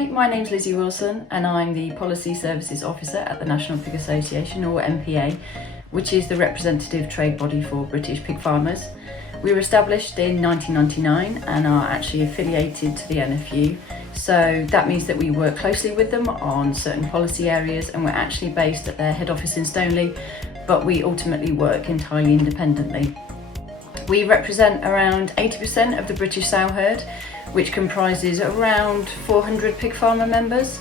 Hi, my name's Lizzie Wilson and I'm the Policy Services Officer at the National Pig Association, or NPA, which is the representative trade body for British pig farmers. We were established in 1999 and are actually affiliated to the NFU, so that means that we work closely with them on certain policy areas, and we're actually based at their head office in Stoneleigh, but we ultimately work entirely independently. We represent around 80% of the British sow herd, which comprises around 400 pig farmer members.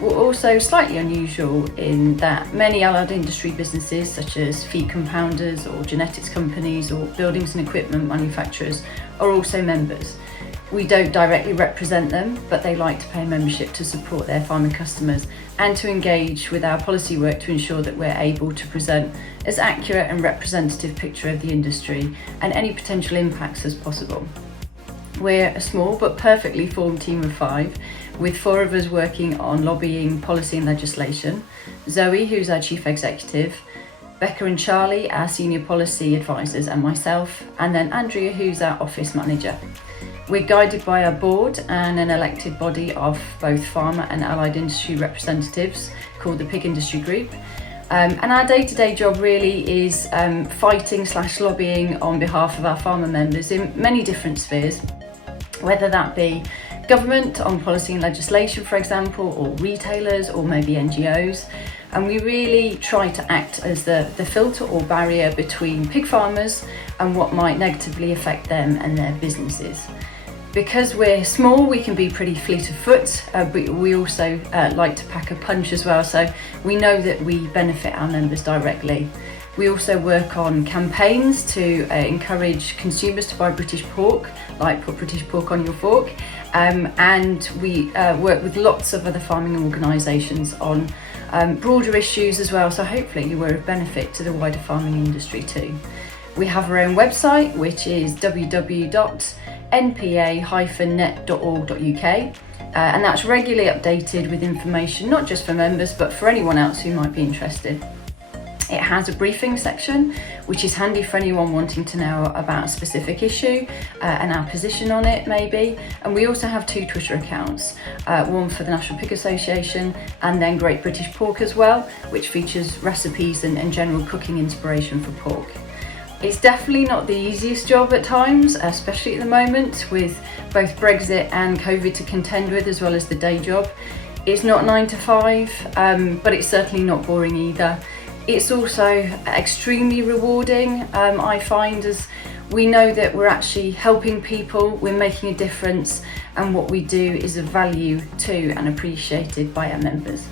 We're also slightly unusual in that many allied industry businesses such as feed compounders or genetics companies or buildings and equipment manufacturers are also members. We don't directly represent them, but they like to pay membership to support their farming customers and to engage with our policy work to ensure that we're able to present as accurate and representative picture of the industry and any potential impacts as possible. We're a small but perfectly formed team of 5, with 4 of us working on lobbying, policy and legislation. Zoe, who's our Chief Executive, Becca and Charlie, our Senior Policy Advisors, and myself, and then Andrea, who's our Office Manager. We're guided by our board and an elected body of both farmer and allied industry representatives called the Pig Industry Group. And our day-to-day job really is fighting/lobbying on behalf of our farmer members in many different spheres, whether that be government on policy and legislation, for example, or retailers, or maybe NGOs. And we really try to act as the filter or barrier between pig farmers and what might negatively affect them and their businesses. Because we're small, we can be pretty fleet of foot, but we also like to pack a punch as well, so we know that we benefit our members directly. We also work on campaigns to encourage consumers to buy British pork, like put British pork on your fork, and we work with lots of other farming organisations on broader issues as well, so hopefully we're of benefit to the wider farming industry too. We have our own website, which is www.npa-net.org.uk, and that's regularly updated with information not just for members but for anyone else who might be interested. It has a briefing section, which is handy for anyone wanting to know about a specific issue and our position on it maybe. And we also have 2 Twitter accounts, one for the National Pig Association and then Great British Pork as well, which features recipes and general cooking inspiration for pork. It's definitely not the easiest job at times, especially at the moment with both Brexit and COVID to contend with, as well as the day job. It's not 9 to 5, but it's certainly not boring either. It's also extremely rewarding, I find, as we know that we're actually helping people, we're making a difference, and what we do is of value to and appreciated by our members.